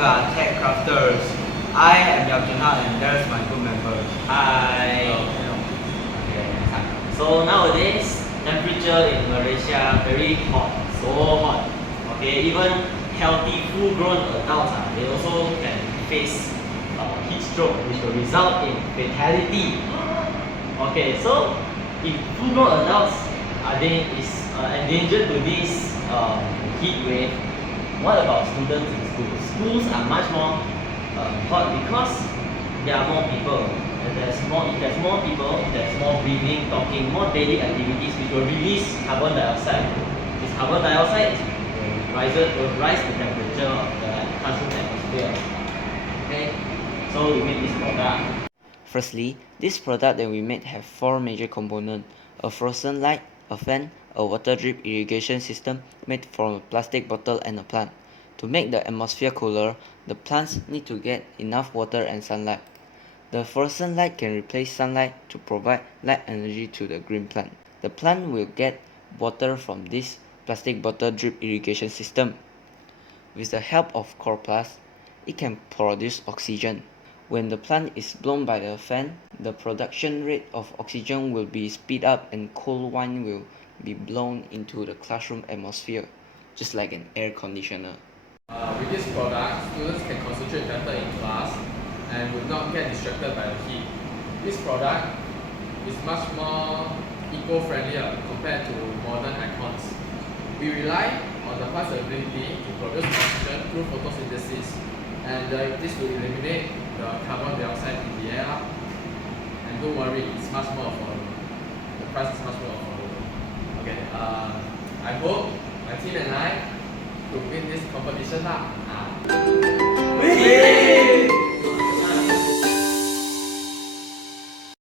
we are Techcrafters. I am Yabjana and there's my group member. Hi. Okay. So nowadays, temperature in Malaysia very hot, so hot. Okay, even healthy, full-grown adults, they also can face heat stroke, which will result in fatality. Okay, so if full-grown adults is endangered to this heat wave, what about students in schools? Schools are much more hot because there are more people. And if there's more people, there's more breathing, talking, more daily activities which will release carbon dioxide. This carbon dioxide will rise the temperature of the classroom atmosphere. Okay, so we make this product. Firstly, this product that we made have 4 major components: a frozen light, a fan, a water drip irrigation system made from a plastic bottle, and a plant. To make the atmosphere cooler, the plants need to get enough water and sunlight. The frozen light can replace sunlight to provide light energy to the green plant. The plant will get water from this plastic bottle drip irrigation system. With the help of Corplus, it can produce oxygen. When the plant is blown by the fan, the production rate of oxygen will be speed up and cold wind will be blown into the classroom atmosphere, just like an air conditioner. With this product, students can concentrate better in class and will not get distracted by the heat. This product is much more eco-friendlier compared to modern aircons. We rely on the plant's ability to produce oxygen through photosynthesis, and this will eliminate the carbon dioxide in the air. And don't worry, it's much more affordable. The price is much more affordable. Okay, I hope my team and I to win this competition lah.